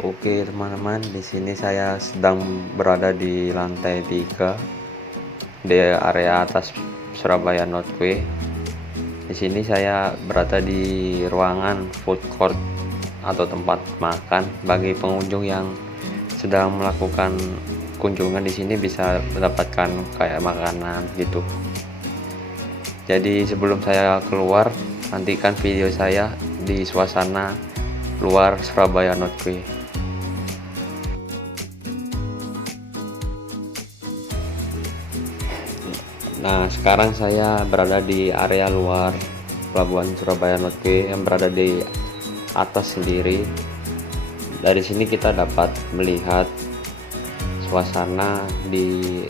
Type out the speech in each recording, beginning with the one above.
Oke teman-teman, di sini saya sedang berada di lantai 3 di area atas Surabaya Northway. Di sini saya berada di ruangan food court atau tempat makan bagi pengunjung yang sedang melakukan kunjungan. Di sini bisa mendapatkan kayak makanan gitu. Jadi sebelum saya keluar, nantikan video saya di suasana luar Surabaya Northway. Nah, sekarang saya berada di area luar Pelabuhan Surabaya Northway yang berada di atas sendiri. Dari sini kita dapat melihat suasana di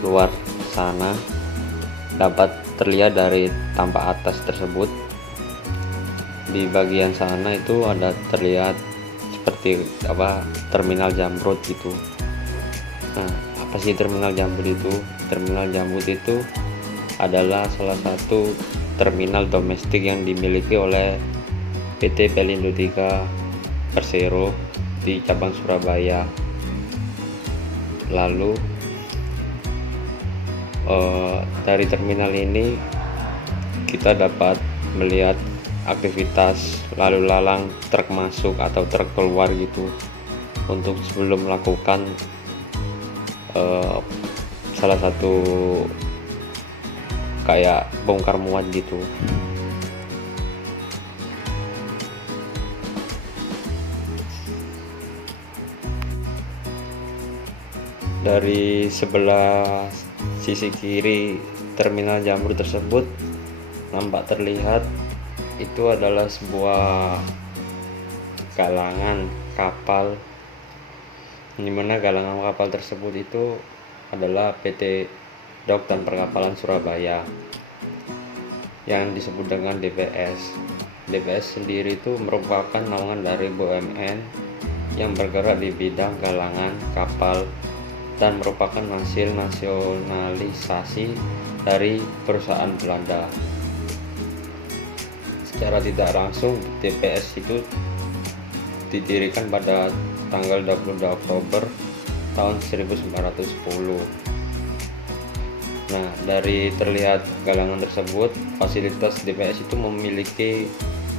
luar sana, dapat terlihat dari tampak atas tersebut. Di bagian sana itu ada terlihat seperti terminal Jamrut gitu. Nah, apa sih terminal Jamrut itu? Terminal Jamrut itu adalah salah satu terminal domestik yang dimiliki oleh PT Pelindo III Persero di cabang Surabaya. Lalu dari terminal ini kita dapat melihat aktivitas lalu lalang truk masuk atau truk keluar gitu, untuk sebelum melakukan salah satu kayak bongkar muat gitu. Dari sebelah sisi kiri terminal Jamrut tersebut nampak terlihat itu adalah sebuah galangan kapal, dimana galangan kapal tersebut itu adalah PT Dok dan Perkapalan Surabaya yang disebut dengan DPS. DPS sendiri itu merupakan naungan dari BUMN yang bergerak di bidang galangan kapal dan merupakan hasil nasionalisasi dari perusahaan Belanda. Secara tidak langsung, DPS itu didirikan pada tanggal 22 Oktober tahun 1910. Nah, dari terlihat galangan tersebut, fasilitas DPS itu memiliki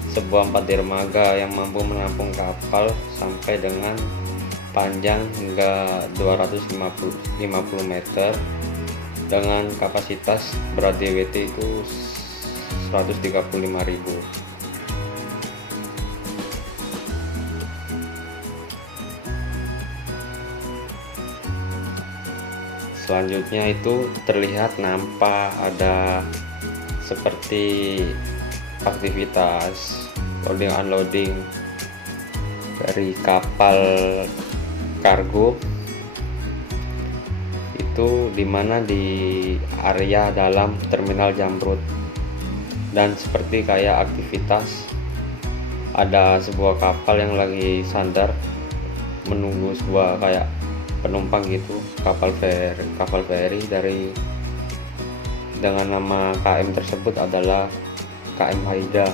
sebuah 4 dermaga yang mampu menampung kapal sampai dengan panjang hingga 250 meter dengan kapasitas berat DWT itu 135.000. Selanjutnya itu terlihat nampak ada seperti aktivitas loading unloading dari kapal kargo itu, dimana di area dalam terminal Jamrut. Dan seperti kayak aktivitas ada sebuah kapal yang lagi sandar menunggu sebuah kayak penumpang gitu, kapal feri dari dengan nama KM tersebut adalah KM Haida.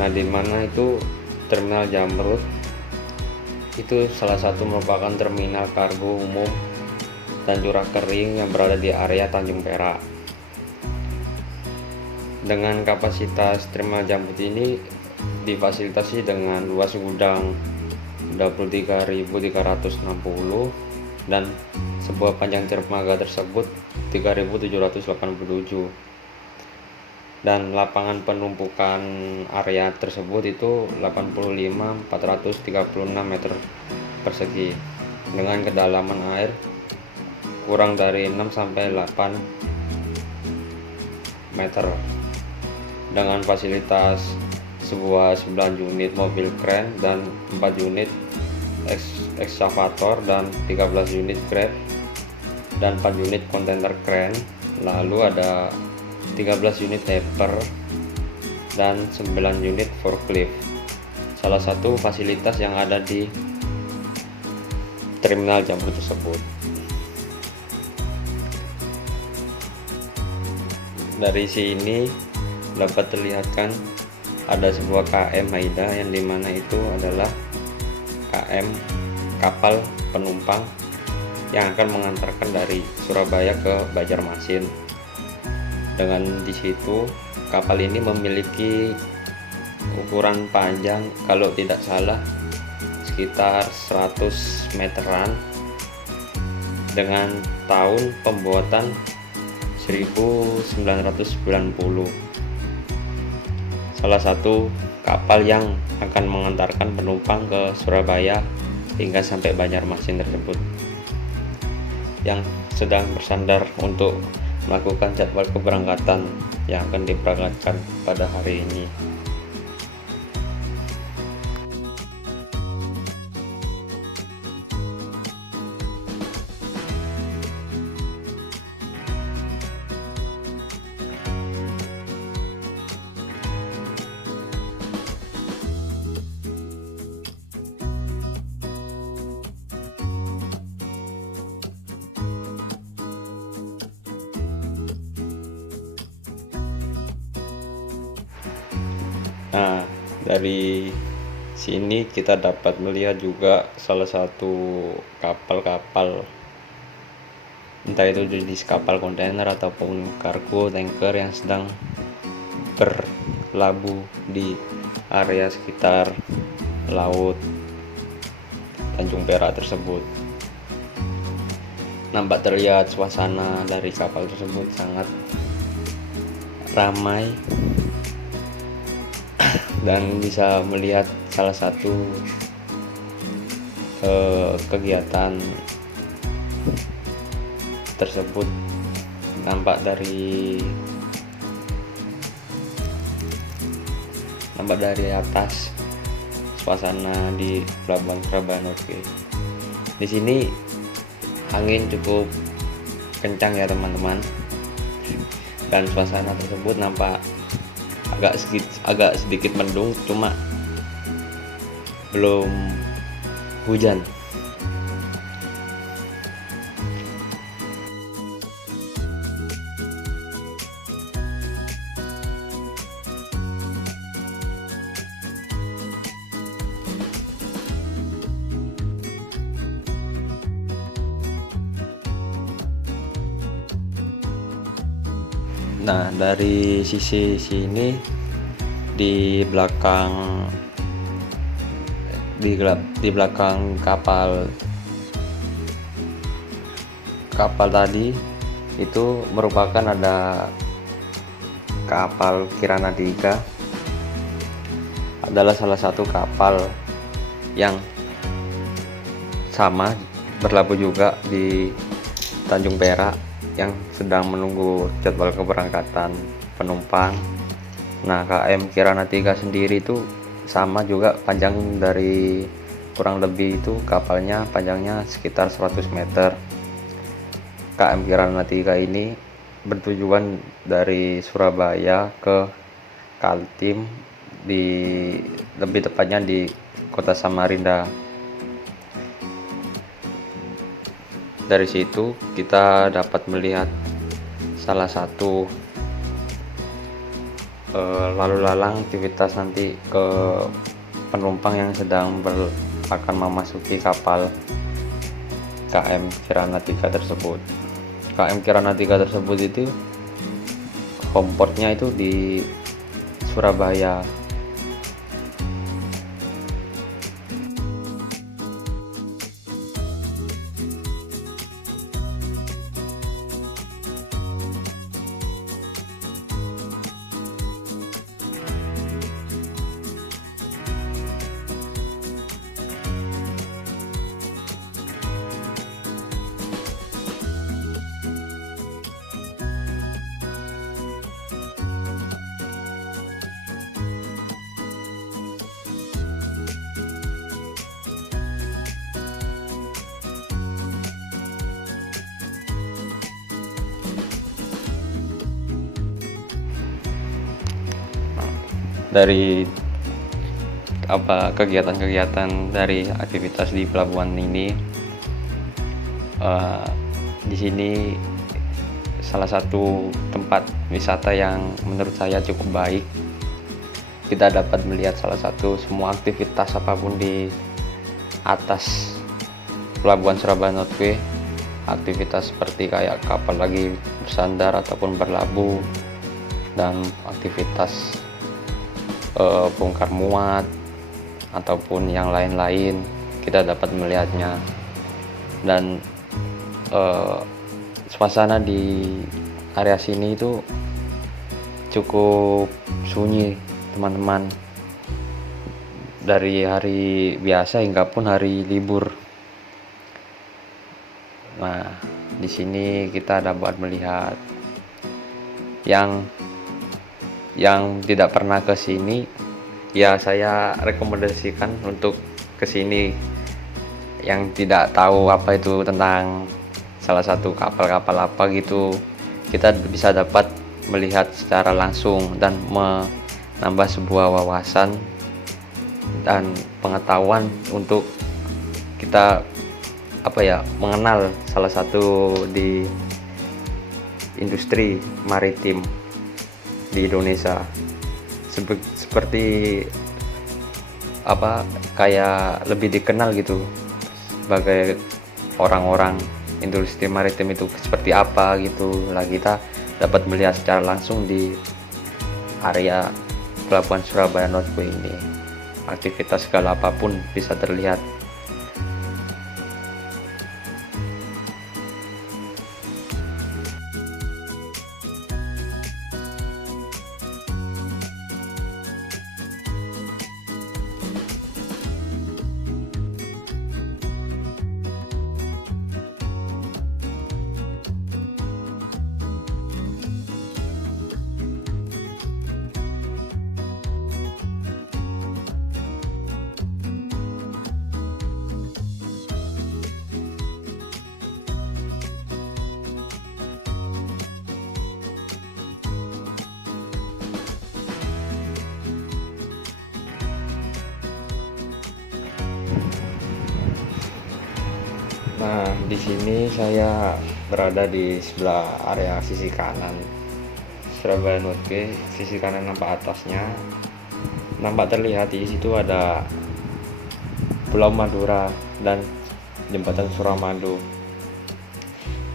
Nah, dimana itu terminal Jamrut itu salah satu merupakan terminal kargo umum dan curah kering yang berada di area Tanjung Perak. Dengan kapasitas terminal Jamrut ini difasilitasi dengan luas gudang 23.360 dan sebuah panjang dermaga tersebut 3.787, dan lapangan penumpukan area tersebut itu 85.436 meter persegi dengan kedalaman air kurang dari 6 sampai 8 meter, dengan fasilitas sebuah 9 unit mobil kren dan 4 unit ekskavator dan 13 unit grab dan 4 unit kontainer kren. Lalu ada 13 unit hopper dan 9 unit forklift, salah satu fasilitas yang ada di terminal Jamrut tersebut. Dari sini dapat terlihatkan ada sebuah KM Haida yang dimana itu adalah KM kapal penumpang yang akan mengantarkan dari Surabaya ke Banjarmasin. Dengan di situ kapal ini memiliki ukuran panjang kalau tidak salah sekitar 100 meteran dengan tahun pembuatan 1990. Salah satu kapal yang akan mengantarkan penumpang ke Surabaya hingga sampai Banjarmasin tersebut, yang sedang bersandar untuk melakukan jadwal keberangkatan yang akan diberangkatkan pada hari ini. Nah, dari sini kita dapat melihat juga salah satu kapal-kapal, entah itu jenis kapal kontainer ataupun kargo tanker yang sedang berlabuh di area sekitar laut Tanjung Perak tersebut. Nampak terlihat suasana dari kapal tersebut sangat ramai dan bisa melihat salah satu kegiatan tersebut nampak dari atas suasana di Pelabuhan Surabaya Norge. Di sini angin cukup kencang ya teman-teman, dan suasana tersebut nampak agak sedikit mendung, cuma belum hujan. Nah, dari sisi sini di belakang kapal tadi itu merupakan ada kapal Kirana 3, adalah salah satu kapal yang sama berlabuh juga di Tanjung Perak yang sedang menunggu jadwal keberangkatan penumpang. Nah, KM Kirana 3 sendiri itu sama juga, panjang dari kurang lebih itu kapalnya panjangnya sekitar 100 meter. KM Kirana 3 ini bertujuan dari Surabaya ke Kaltim, lebih tepatnya di kota Samarinda. Dari situ kita dapat melihat salah satu lalu lalang aktivitas nanti ke penumpang yang sedang akan memasuki kapal KM Kirana 3 tersebut. KM Kirana 3 tersebut itu homportnya itu di Surabaya. Dari kegiatan-kegiatan dari aktivitas di pelabuhan ini, di sini salah satu tempat wisata yang menurut saya cukup baik. Kita dapat melihat salah satu semua aktivitas apapun di atas Pelabuhan Surabaya Northway, aktivitas seperti kayak kapal lagi bersandar ataupun berlabuh, dan aktivitas bongkar muat ataupun yang lain-lain kita dapat melihatnya. Dan suasana di area sini itu cukup sunyi teman-teman, dari hari biasa hingga pun hari libur. Nah, di sini kita dapat melihat yang tidak pernah ke sini, ya saya rekomendasikan untuk ke sini. Yang tidak tahu apa itu tentang salah satu kapal-kapal apa gitu, kita bisa dapat melihat secara langsung dan menambah sebuah wawasan dan pengetahuan untuk kita mengenal salah satu di industri maritim di Indonesia, seperti kayak lebih dikenal gitu sebagai orang-orang industri maritim itu seperti apa gitu lah. Kita dapat melihat secara langsung di area Pelabuhan Surabaya Northway ini, aktivitas segala apapun bisa terlihat. Nah, di sini saya berada di sebelah area sisi kanan Surabaya Northway. Sisi kanan nampak atasnya, nampak terlihat di situ ada Pulau Madura dan Jembatan Suramadu.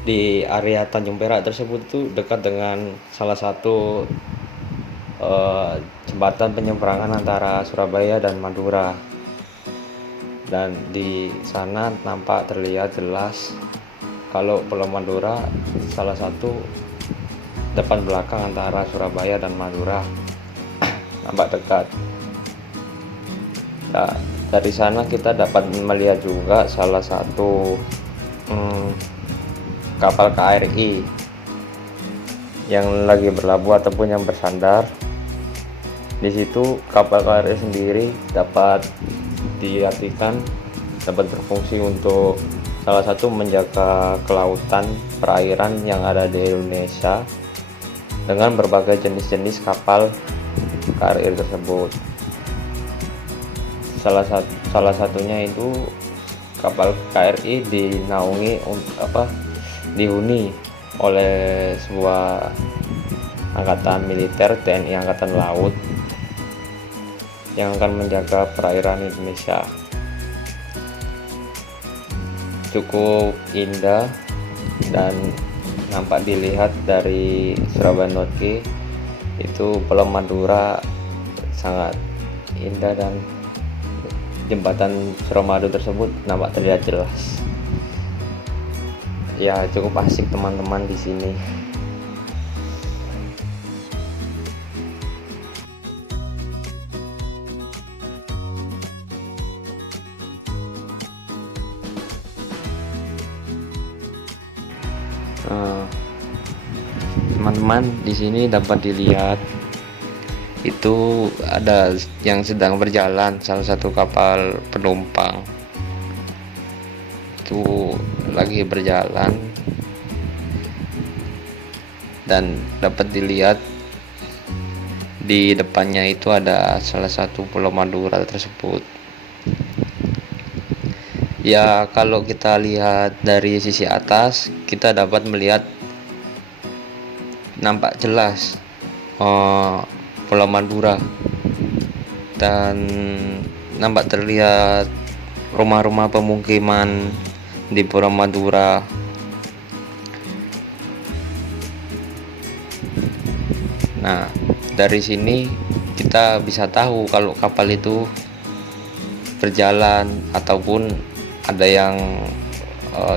Di area Tanjung Perak tersebut itu dekat dengan salah satu jembatan penyeberangan antara Surabaya dan Madura. Dan di sana nampak terlihat jelas kalau Pulau Madura salah satu depan belakang antara Surabaya dan Madura, nampak dekat. Nah, dari sana kita dapat melihat juga salah satu kapal KRI yang lagi berlabuh ataupun yang bersandar. Di situ kapal KRI sendiri dapat diartikan dapat berfungsi untuk salah satu menjaga kelautan perairan yang ada di Indonesia dengan berbagai jenis-jenis kapal KRI tersebut. Salah satunya itu kapal KRI dihuni oleh sebuah angkatan militer TNI Angkatan Laut yang akan menjaga perairan Indonesia. Cukup indah dan nampak dilihat dari Surabaya Northway itu Pulau Madura sangat indah, dan Jembatan Suramadu tersebut nampak terlihat jelas. Ya, cukup asik teman-teman di sini. Teman-teman, di sini dapat dilihat itu ada yang sedang berjalan, salah satu kapal penumpang itu lagi berjalan, dan dapat dilihat di depannya itu ada salah satu Pulau Madura tersebut. Ya, kalau kita lihat dari sisi atas, kita dapat melihat nampak jelas Pulau Madura, dan nampak terlihat rumah-rumah pemukiman di Pura Madura. Nah, dari sini kita bisa tahu kalau kapal itu berjalan, ataupun ada yang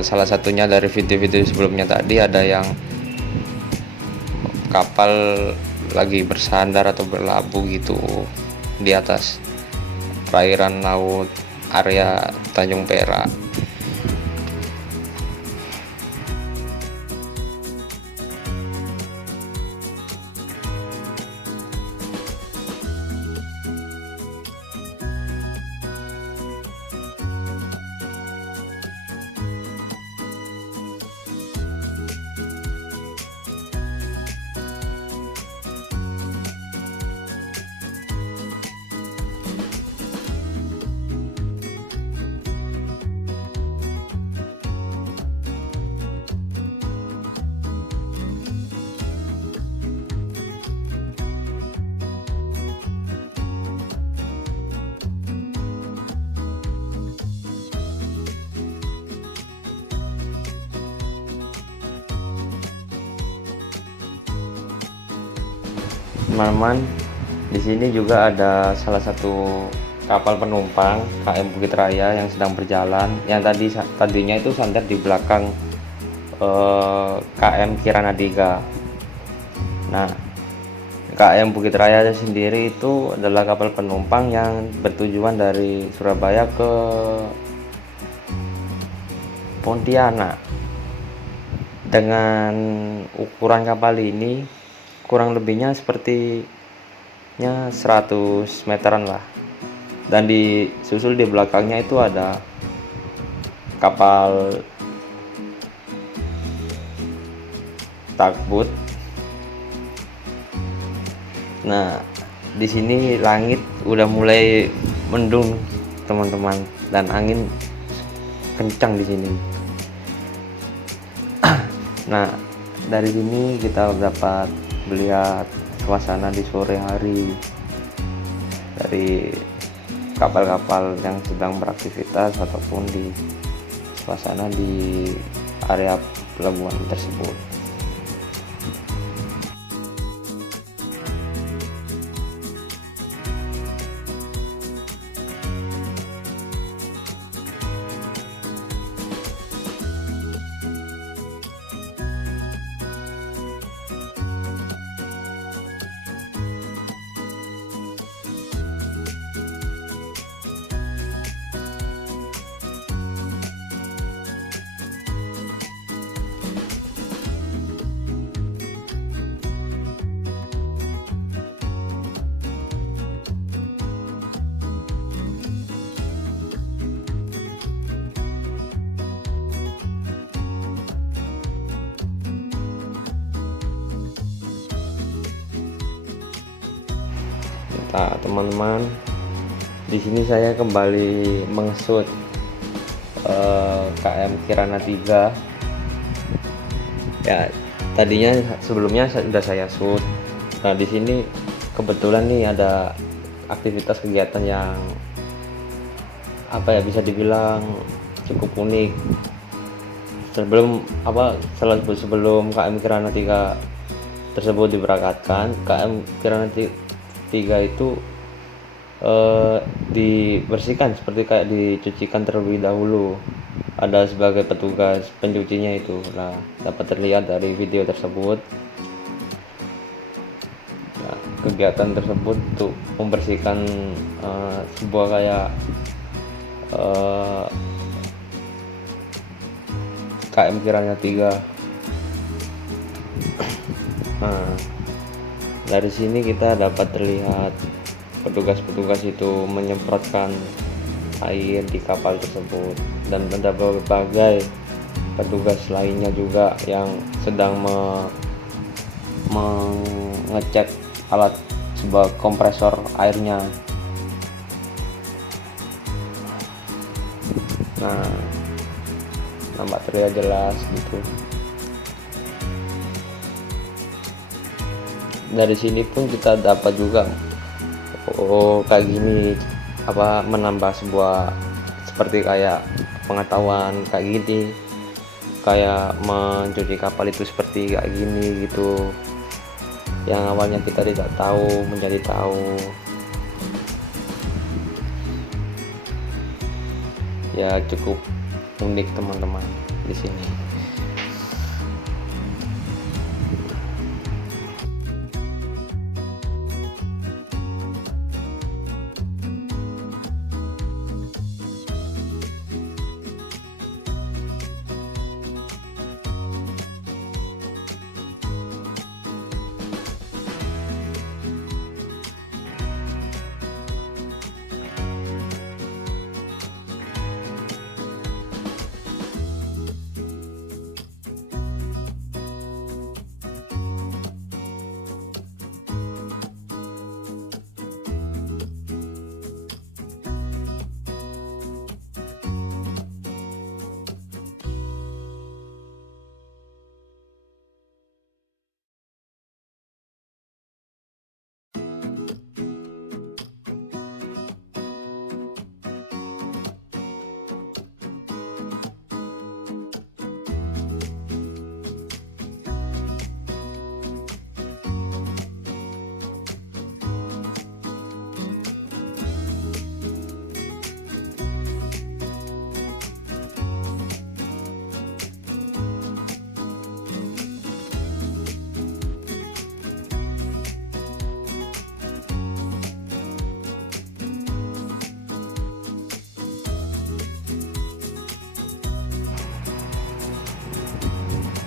salah satunya dari video-video sebelumnya tadi, ada yang kapal lagi bersandar atau berlabuh gitu di atas perairan laut area Tanjung Perak. Teman-teman, di sini juga ada salah satu kapal penumpang KM Bukit Raya yang sedang berjalan, yang tadinya itu sandar di belakang KM Kirana 3. Nah, KM Bukit Raya sendiri itu adalah kapal penumpang yang bertujuan dari Surabaya ke Pontianak. Dengan ukuran kapal ini kurang lebihnya sepertinya 100 meteran lah, dan disusul di belakangnya itu ada kapal tugboat. Nah, di sini langit udah mulai mendung teman-teman, dan angin kencang di sini. Nah, dari sini kita dapat melihat suasana di sore hari dari kapal-kapal yang sedang beraktivitas ataupun di suasana di area pelabuhan tersebut. Nah, teman-teman, di sini saya kembali mengesut KM Kirana 3. Ya, tadinya sebelumnya sudah saya shoot. Nah, di sini kebetulan nih ada aktivitas kegiatan yang bisa dibilang cukup unik. Sebelum KM Kirana 3 tersebut diberangkatkan, KM Kirana 3 itu dibersihkan seperti kayak dicucikan terlebih dahulu. Ada sebagai petugas pencucinya itu. Nah, dapat terlihat dari video tersebut. Nah, kegiatan tersebut untuk membersihkan sebuah kayak KM Kirana 3. Nah, dari sini kita dapat terlihat petugas-petugas itu menyemprotkan air di kapal tersebut, dan ada berbagai petugas lainnya juga yang sedang mengecek alat sebuah kompresor airnya. Nah, nampak terlihat jelas gitu. Dari sini pun kita dapat juga kayak gini menambah sebuah seperti kayak pengetahuan kayak gini, kayak mencuci kapal itu seperti kayak gini gitu, yang awalnya kita tidak tahu menjadi tahu. Ya cukup unik teman-teman di sini.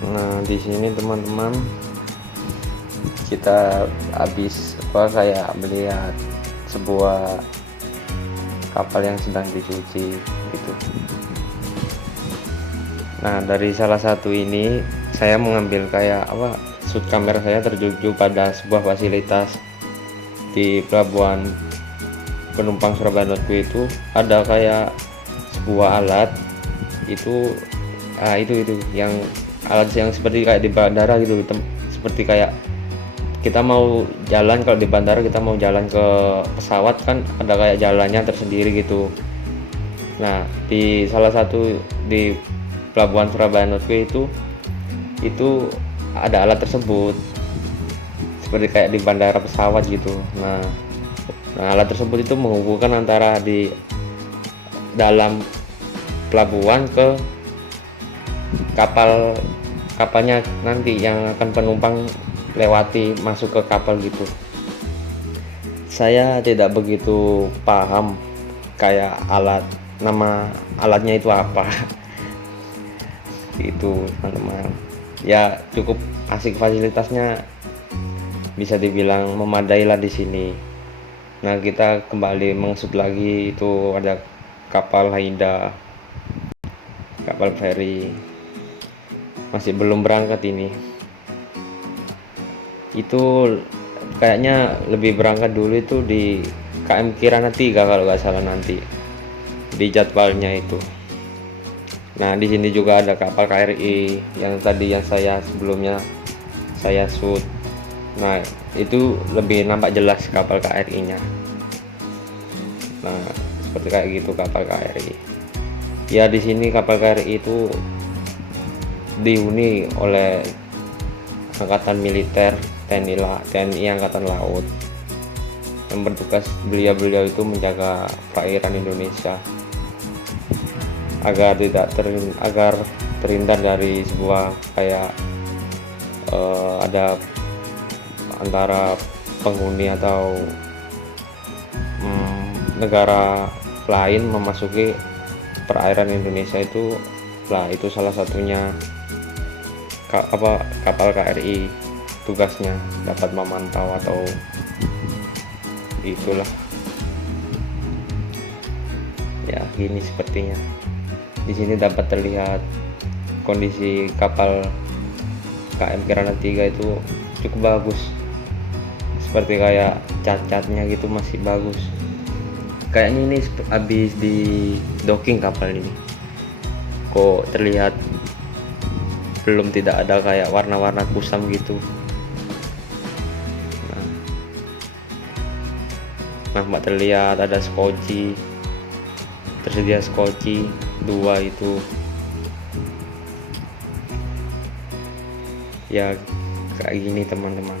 Nah di sini teman-teman, kita habis kayak melihat sebuah kapal yang sedang dicuci gitu. Nah dari salah satu ini saya mengambil kayak shoot kamera saya tertuju pada sebuah fasilitas di pelabuhan penumpang Surabaya Notco. Itu ada kayak sebuah alat itu yang alat yang seperti kayak di bandara gitu, seperti kayak kita mau jalan, kalau di bandara kita mau jalan ke pesawat kan ada kayak jalannya tersendiri gitu. Nah di salah satu di pelabuhan Surabaya Notco itu ada alat tersebut seperti kayak di bandara pesawat gitu. Nah alat tersebut itu menghubungkan antara di dalam pelabuhan ke kapalnya nanti yang akan penumpang lewati masuk ke kapal gitu. Saya tidak begitu paham kayak nama alatnya itu apa itu teman-teman. Ya cukup asik, fasilitasnya bisa dibilang memadai lah di sini. Nah kita kembali mengesut lagi, itu ada kapal Haida, kapal feri masih belum berangkat ini. Itu kayaknya lebih berangkat dulu itu di KM Kirana 3 kalau nggak salah nanti di jadwalnya itu. Nah di sini juga ada kapal KRI yang tadi yang sebelumnya saya shoot. Nah itu lebih nampak jelas kapal KRI-nya. Nah seperti kayak gitu kapal KRI. Ya di sini kapal KRI itu dihuni oleh Angkatan Militer TNI Angkatan Laut, yang bertugas beliau itu menjaga perairan Indonesia agar terhindar dari sebuah kayak ada antara penghuni atau negara lain memasuki perairan Indonesia itu. Lah itu salah satunya kapal KRI tugasnya dapat memantau atau itulah ya. Gini sepertinya di sini dapat terlihat kondisi kapal KM Kirana 3 itu cukup bagus, seperti kayak cat-catnya gitu masih bagus. Kayaknya ini habis di docking kapal ini, kok terlihat belum tidak ada kayak warna-warna kusam gitu. Nampak terlihat ada skoci, terus tersedia skoci 2 itu ya kayak gini teman-teman.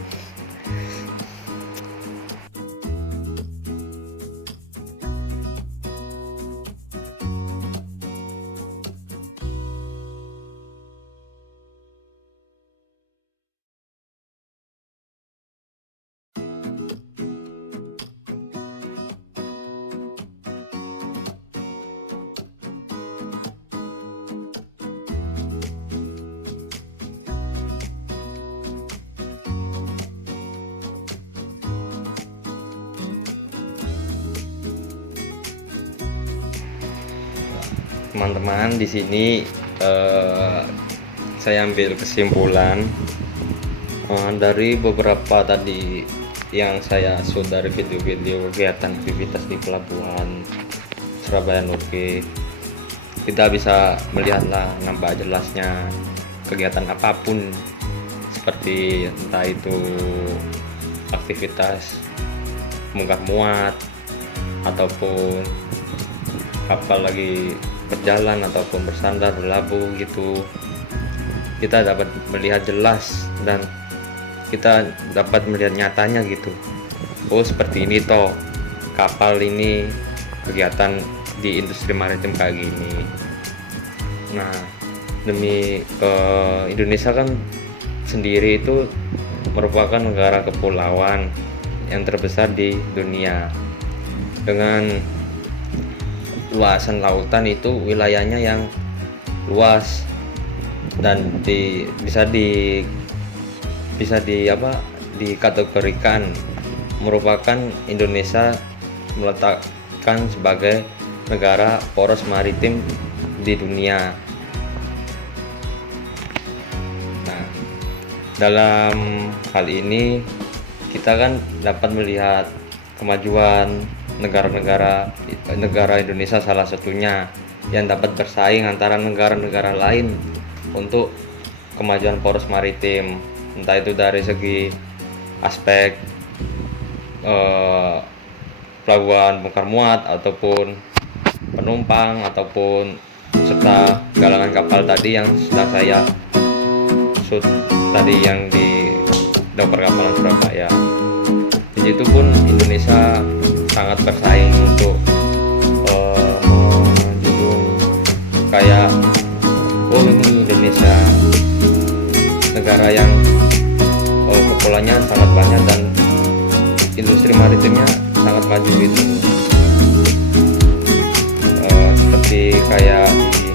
Teman-teman, di sini saya ambil kesimpulan dari beberapa tadi yang saya shoot dari video-video kegiatan aktivitas di Pelabuhan Surabaya Norge. Kita bisa melihatlah nampak jelasnya kegiatan apapun, seperti entah itu aktivitas bongkar muat ataupun kapal lagi berjalan ataupun bersandar berlabuh gitu, kita dapat melihat jelas dan kita dapat melihat nyatanya gitu. Oh, seperti ini toh kapal ini kegiatan di industri maritim kayak gini. Nah, demi Indonesia kan sendiri itu merupakan negara kepulauan yang terbesar di dunia dengan luasan lautan itu wilayahnya yang luas dan bisa dikategorikan merupakan Indonesia meletakkan sebagai negara poros maritim di dunia. Nah, dalam hal ini kita kan dapat melihat kemajuan negara Indonesia salah satunya yang dapat bersaing antara negara-negara lain untuk kemajuan poros maritim, entah itu dari segi aspek pelabuhan bongkar muat ataupun penumpang ataupun serta galangan kapal tadi yang sudah saya shoot tadi yang di Dock Perkapalan Surabaya. Di situ pun Indonesia sangat bersaing untuk menjunjung kayak ini Indonesia negara yang kepulauannya sangat banyak dan industri maritimnya sangat maju gitu, seperti kayak di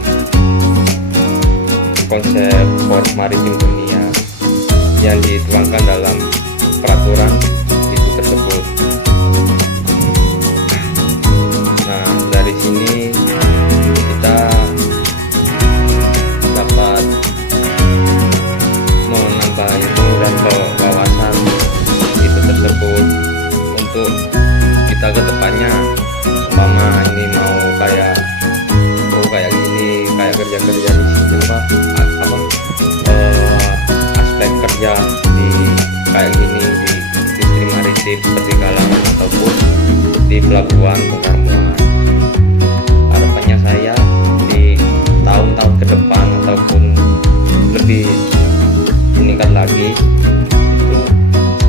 konsep poros maritim dunia yang dituangkan dalam peraturan itu tersebut. Nah, dari sini kita dapat menambah ilmu dan wawasan itu tersebut untuk kita ke depannya. Umpama ini mau kayak gini, kayak kerja di sini aspek kerja di kayak gini di industri maritim seperti galangan ataupun di pelabuhan bongkar muat. Harapannya saya di tahun-tahun ke depan ataupun lebih meningkat lagi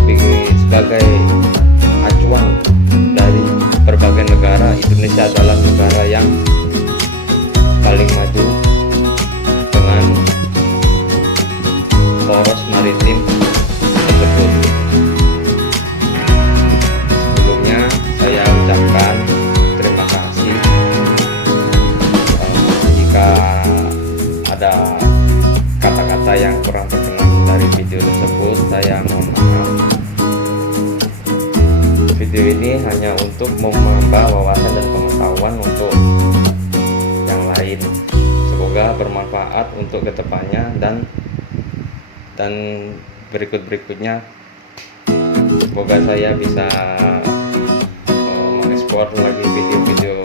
itu sebagai acuan dari berbagai negara. Indonesia adalah negara yang paling maju dengan poros maritim tersebut. Sebelumnya saya ucapkan terima kasih. Jika ada kata-kata yang kurang berkenan dari video tersebut, saya mohon maaf. Video ini hanya untuk menambah wawasan dan pengetahuan untuk yang lain. Semoga bermanfaat untuk kedepannya dan berikutnya. Semoga saya bisa mengeksplor lagi video-video